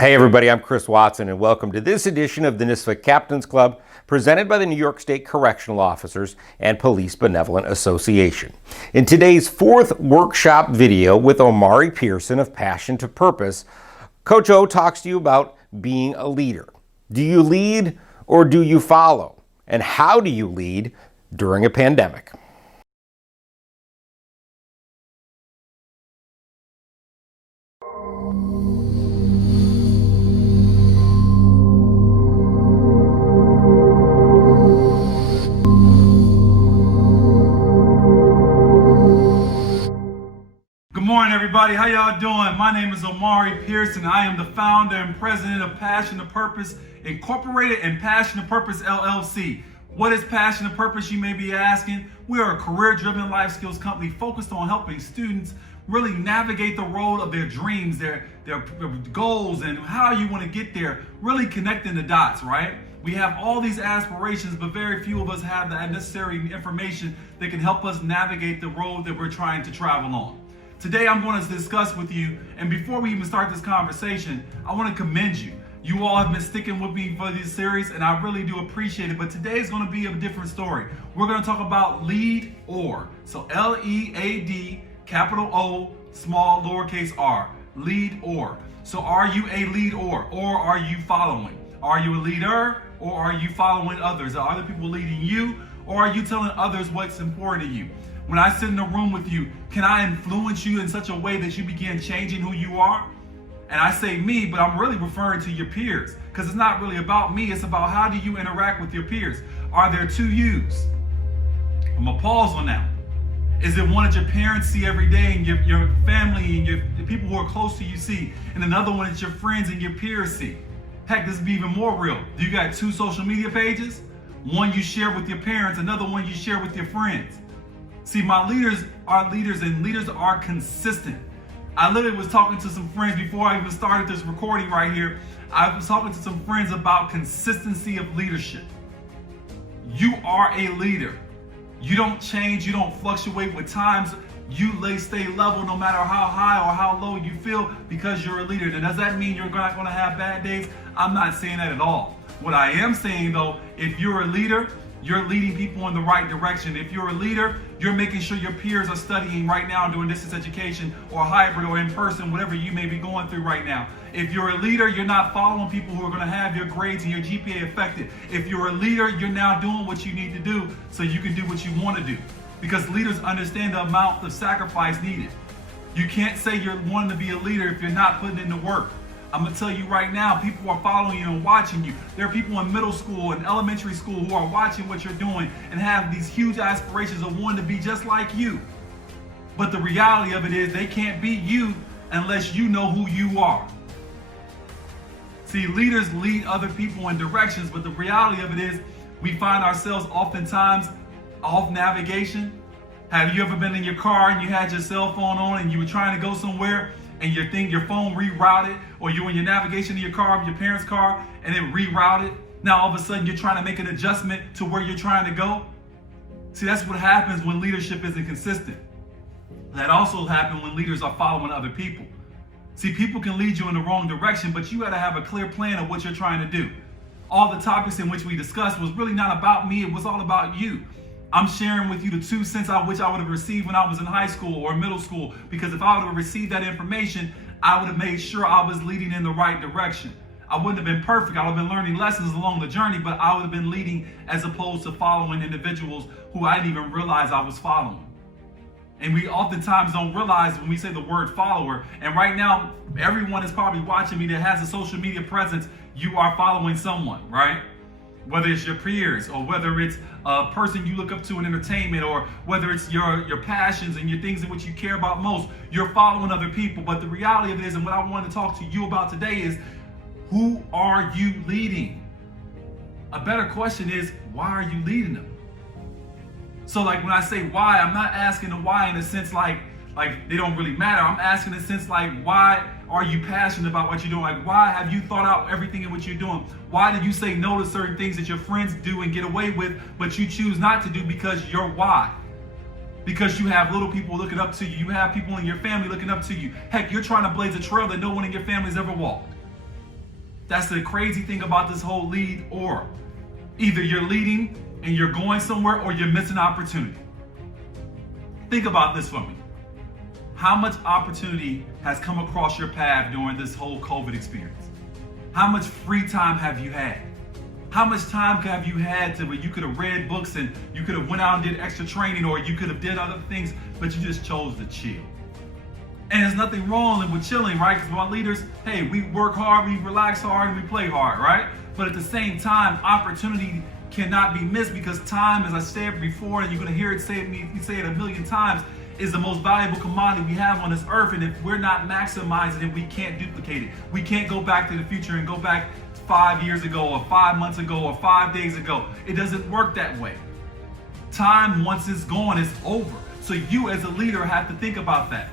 Hey everybody, I'm Chris Watson and welcome to this edition of the NYSPHSAA Captains Club presented by the New York State Correctional Officers and Police Benevolent Association. In today's fourth workshop video with Omari Pearson of Passion to Purpose, Coach O talks to you about being a leader. Do you lead or do you follow? And how do you lead during a pandemic? Good morning, everybody. How y'all doing? My name is Omari Pearson. I am the founder and president of Passion to Purpose Incorporated and Passion to Purpose LLC. What is Passion to Purpose, you may be asking? We are a career-driven life skills company focused on helping students really navigate the road of their dreams, their goals, and how you want to get there, really connecting the dots, right? We have all these aspirations, but very few of us have the necessary information that can help us navigate the road that we're trying to travel on. Today I'm going to discuss with you, and before we even start this conversation, I want to commend you. You all have been sticking with me for this series, and I really do appreciate it, but today is going to be a different story. We're going to talk about lead or. So L-E-A-D, capital O, small lowercase r, lead or. So are you a lead or are you following? Are you a leader or are you following others? Are other people leading you or are you telling others what's important to you? When I sit in a room with you, can I influence you in such a way that you begin changing who you are? And I say me, but I'm really referring to your peers, because it's not really about me, it's about how do you interact with your peers. Are there two yous? I'm gonna pause on that. Is it one that your parents see every day and your family and the people who are close to you see, and another one that your friends and your peers see? Heck, this would be even more real. Do you got two social media pages? One you share with your parents, another one you share with your friends. See, my leaders are leaders, and leaders are consistent. I literally was talking to some friends before I even started this recording right here. I was talking to some friends about consistency of leadership. You are a leader. You don't change, you don't fluctuate with times. You stay level no matter how high or how low you feel because you're a leader. Now, does that mean you're not going to have bad days? I'm not saying that at all. What I am saying though, if you're a leader, you're leading people in the right direction. If you're a leader, you're making sure your peers are studying right now, doing distance education or hybrid or in person, whatever you may be going through right now. If you're a leader, you're not following people who are going to have your grades and your GPA affected. If you're a leader, you're now doing what you need to do so you can do what you want to do. Because leaders understand the amount of sacrifice needed. You can't say you're wanting to be a leader if you're not putting in the work. I'm going to tell you right now, people are following you and watching you. There are people in middle school and elementary school who are watching what you're doing and have these huge aspirations of wanting to be just like you. But the reality of it is they can't be you unless you know who you are. See, leaders lead other people in directions, but the reality of it is we find ourselves oftentimes off navigation. Have you ever been in your car and you had your cell phone on and you were trying to go somewhere and your phone rerouted, or you were in your navigation in your car, your parents' car, and it rerouted? Now all of a sudden you're trying to make an adjustment to where you're trying to go. See, that's what happens when leadership isn't consistent. That also happens when leaders are following other people. See, people can lead you in the wrong direction, but you got to have a clear plan of what you're trying to do. All the topics in which we discussed was really not about me, it was all about you. I'm sharing with you the 2 cents I wish I would have received when I was in high school or middle school, because if I would have received that information, I would have made sure I was leading in the right direction. I wouldn't have been perfect. I would have been learning lessons along the journey, but I would have been leading as opposed to following individuals who I didn't even realize I was following. And we oftentimes don't realize when we say the word follower, and right now, everyone is probably watching me that has a social media presence, you are following someone, right? Whether it's your peers or whether it's a person you look up to in entertainment or whether it's your passions and your things in which you care about most, you're following other people. But the reality of it is, and what I want to talk to you about today is, who are you leading? A better question is, why are you leading them? So like when I say why, I'm not asking the why in a sense like they don't really matter. I'm asking in a sense like, why are you passionate about what you're doing? Like, why have you thought out everything in what you're doing? Why did you say no to certain things that your friends do and get away with, but you choose not to do because you're why? Because you have little people looking up to you. You have people in your family looking up to you. Heck, you're trying to blaze a trail that no one in your family's ever walked. That's the crazy thing about this whole lead or. Either you're leading and you're going somewhere or you're missing opportunity. Think about this for me. How much opportunity has come across your path during this whole COVID experience? How much free time have you had? How much time have you had to where you could have read books and you could have went out and did extra training, or you could have did other things, but you just chose to chill? And there's nothing wrong with chilling, right? Because my leaders, hey, we work hard, we relax hard, and we play hard, right? But at the same time, opportunity cannot be missed, because time, as I said before, and you're going to hear it say it a million times, is the most valuable commodity we have on this earth. And if we're not maximizing it, we can't duplicate it. We can't go back to the future and go back 5 years ago or 5 months ago or 5 days ago. It doesn't work that way. Time, once it's gone, it's over. So you as a leader have to think about that.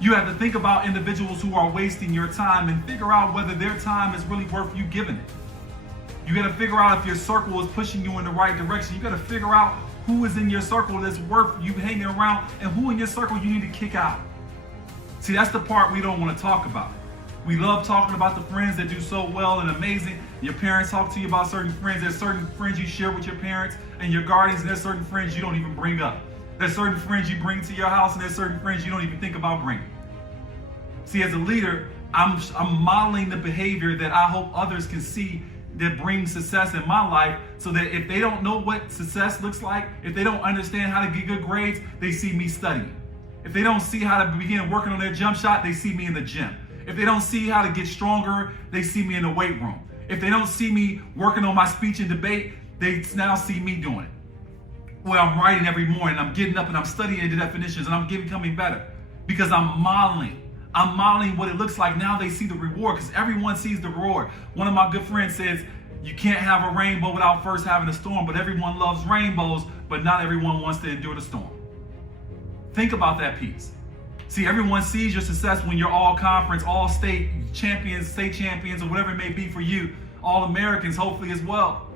You have to think about individuals who are wasting your time and figure out whether their time is really worth you giving it. You got to figure out if your circle is pushing you in the right direction. You got to figure out who is in your circle that's worth you hanging around and who in your circle you need to kick out. See, that's the part we don't want to talk about. We love talking about the friends that do so well and amazing. Your parents talk to you about certain friends. There's certain friends you share with your parents and your guardians, and there's certain friends you don't even bring up. There's certain friends you bring to your house, and there's certain friends you don't even think about bringing. See, as a leader, I'm modeling the behavior that I hope others can see that brings success in my life, so that if they don't know what success looks like, if they don't understand how to get good grades, they see me studying. If they don't see how to begin working on their jump shot, they see me in the gym. If they don't see how to get stronger, they see me in the weight room. If they don't see me working on my speech and debate, they now see me doing it. Well, I'm writing every morning, I'm getting up and I'm studying the definitions, and I'm becoming better because I'm modeling. I'm modeling what it looks like. Now they see the reward, because everyone sees the reward. One of my good friends says, you can't have a rainbow without first having a storm, but everyone loves rainbows, but not everyone wants to endure the storm. Think about that piece. See, everyone sees your success when you're all conference, all state champions, or whatever it may be for you, all Americans, hopefully as well.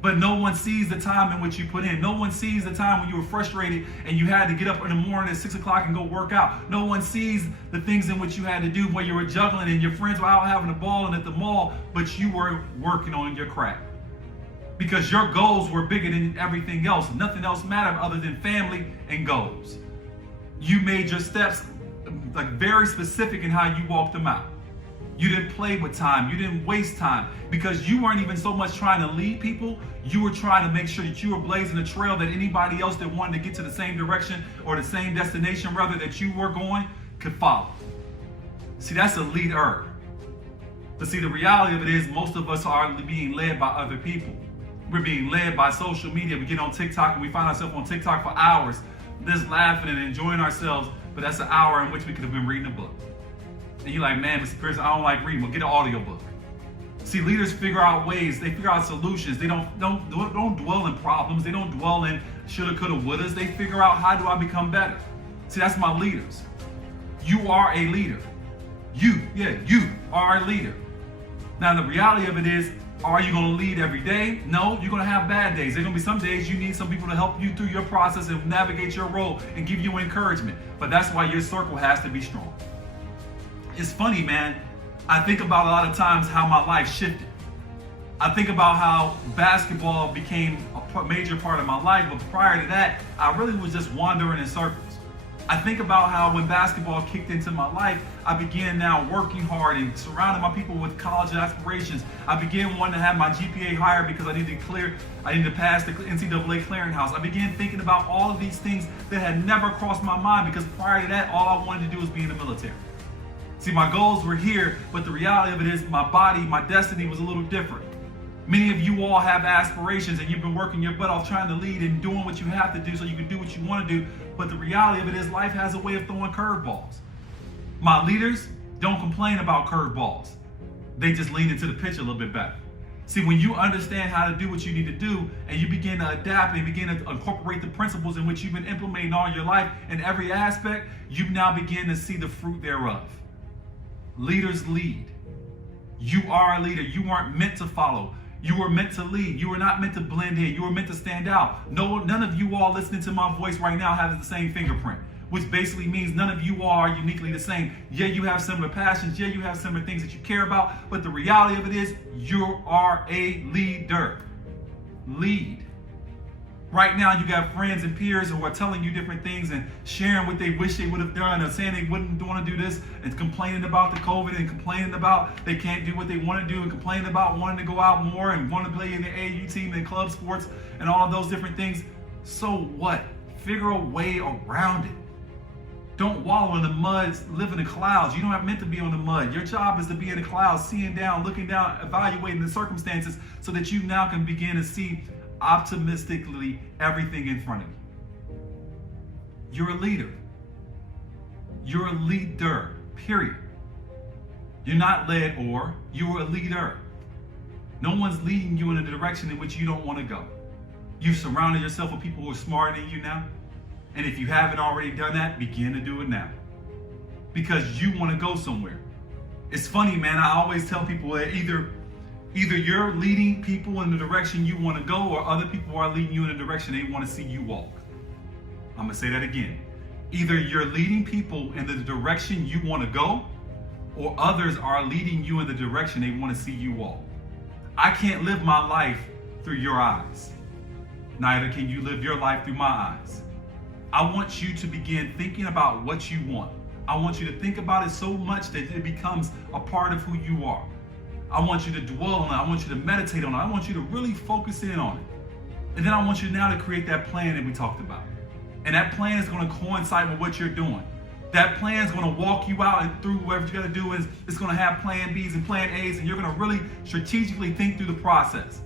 But no one sees the time in which you put in. No one sees the time when you were frustrated and you had to get up in the morning at 6 o'clock and go work out. No one sees the things in which you had to do when you were juggling and your friends were out having a ball and at the mall, but you were working on your craft. Because your goals were bigger than everything else. Nothing else mattered other than family and goals. You made your steps like very specific in how you walked them out. You didn't play with time. You didn't waste time, because you weren't even so much trying to lead people. You were trying to make sure that you were blazing a trail that anybody else that wanted to get to the same direction or the same destination, rather, that you were going, could follow. See, that's a leader. But see, the reality of it is most of us are being led by other people. We're being led by social media. We get on TikTok and we find ourselves on TikTok for hours, just laughing and enjoying ourselves, but that's an hour in which we could have been reading a book. And you're like, man, Mr. Pearson, I don't like reading. Well, get an audiobook. See, leaders figure out ways. They figure out solutions. They don't dwell in problems. They don't dwell in shoulda, coulda, wouldas. They figure out, how do I become better? See, that's my leaders. You are a leader. You are a leader. Now, the reality of it is, are you going to lead every day? No, you're going to have bad days. There's going to be some days you need some people to help you through your process and navigate your role and give you encouragement. But that's why your circle has to be strong. It's funny, man. I think about a lot of times how my life shifted. I think about how basketball became a major part of my life, but prior to that, I really was just wandering in circles. I think about how when basketball kicked into my life, I began now working hard and surrounding my people with college aspirations. I began wanting to have my GPA higher because I needed to pass the NCAA clearinghouse. I began thinking about all of these things that had never crossed my mind, because prior to that, all I wanted to do was be in the military. See, my goals were here, but the reality of it is my body, my destiny was a little different. Many of you all have aspirations and you've been working your butt off trying to lead and doing what you have to do so you can do what you want to do. But the reality of it is life has a way of throwing curveballs. My leaders don't complain about curveballs. They just lean into the pitch a little bit better. See, when you understand how to do what you need to do and you begin to adapt and begin to incorporate the principles in which you've been implementing all your life in every aspect, you now begin to see the fruit thereof. Leaders lead. You are a leader. You weren't meant to follow. You were meant to lead. You were not meant to blend in. You were meant to stand out. No, none of you all listening to my voice right now have the same fingerprint. which basically means none of you are uniquely the same. Yeah, you have similar passions. Yeah, you have similar things that you care about. But the reality of it is you are a leader. Lead. Right now, you got friends and peers who are telling you different things and sharing what they wish they would have done, or saying they wouldn't want to do this, and complaining about the COVID, and complaining about they can't do what they want to do, and complaining about wanting to go out more and want to play in the AAU team and club sports and all of those different things. So what? Figure a way around it. Don't wallow in the mud, live in the clouds. You don't have meant to be on the mud. Your job is to be in the clouds, seeing down, looking down, evaluating the circumstances so that you now can begin to see optimistically everything in front of you. You're a leader. You're a leader, period. You're not led, or you're a leader. No one's leading you in a direction in which you don't want to go. You've surrounded yourself with people who are smarter than you now. And if you haven't already done that, begin to do it now. Because you want to go somewhere. It's funny, man. I always tell people that either you're leading people in the direction you want to go, or other people are leading you in the direction they want to see you walk. I'm going to say that again. Either you're leading people in the direction you want to go, or others are leading you in the direction they want to see you walk. I can't live my life through your eyes. Neither can you live your life through my eyes. I want you to begin thinking about what you want. I want you to think about it so much that it becomes a part of who you are. I want you to dwell on it. I want you to meditate on it. I want you to really focus in on it. And then I want you now to create that plan that we talked about. And that plan is going to coincide with what you're doing. That plan is going to walk you out and through whatever you got to do. It's going to have plan B's and plan A's, and you're going to really strategically think through the process.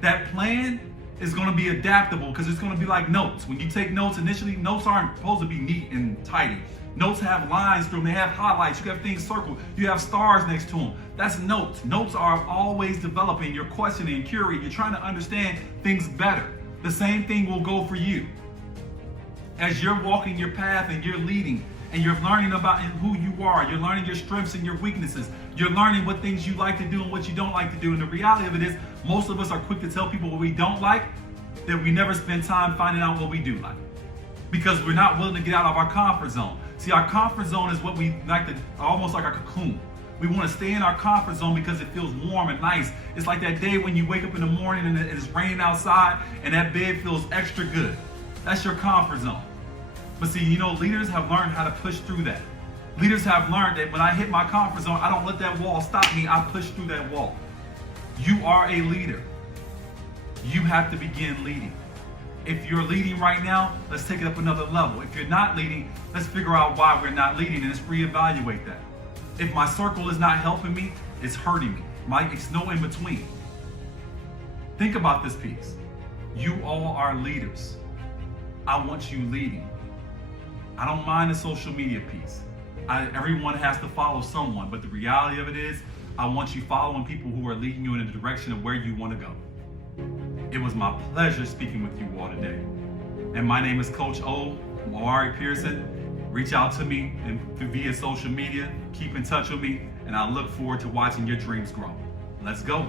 That plan is going to be adaptable, because it's going to be like notes. When you take notes initially, notes aren't supposed to be neat and tidy. Notes have lines through them, they have highlights, you have things circled, you have stars next to them. That's notes. Notes are always developing. You're questioning, curious, you're trying to understand things better. The same thing will go for you. As you're walking your path and you're leading, and you're learning about who you are, you're learning your strengths and your weaknesses, you're learning what things you like to do and what you don't like to do. And the reality of it is, most of us are quick to tell people what we don't like, that we never spend time finding out what we do like, because we're not willing to get out of our comfort zone. See, our comfort zone is what we like to, almost like a cocoon. We want to stay in our comfort zone because it feels warm and nice. It's like that day when you wake up in the morning and it's raining outside and that bed feels extra good. That's your comfort zone. But see, leaders have learned how to push through that. Leaders have learned that when I hit my comfort zone, I don't let that wall stop me. I push through that wall. You are a leader. You have to begin leading. If you're leading right now, let's take it up another level. If you're not leading, let's figure out why we're not leading, and let's reevaluate that. If my circle is not helping me, it's hurting me. It's no in between. Think about this piece. You all are leaders. I want you leading. I don't mind the social media piece. Everyone has to follow someone, but the reality of it is, I want you following people who are leading you in the direction of where you want to go. It was my pleasure speaking with you all today. And my name is Coach O, Omari Pearson. Reach out to me via social media. Keep in touch with me, and I look forward to watching your dreams grow. Let's go.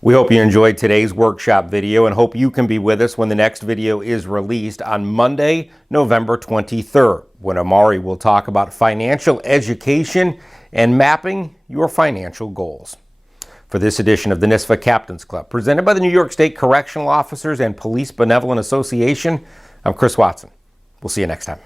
We hope you enjoyed today's workshop video and hope you can be with us when the next video is released on Monday, November 23rd, when Omari will talk about financial education and mapping your financial goals. For this edition of the NYSPHSAA Captains Club, presented by the New York State Correctional Officers and Police Benevolent Association, I'm Chris Watson. We'll see you next time.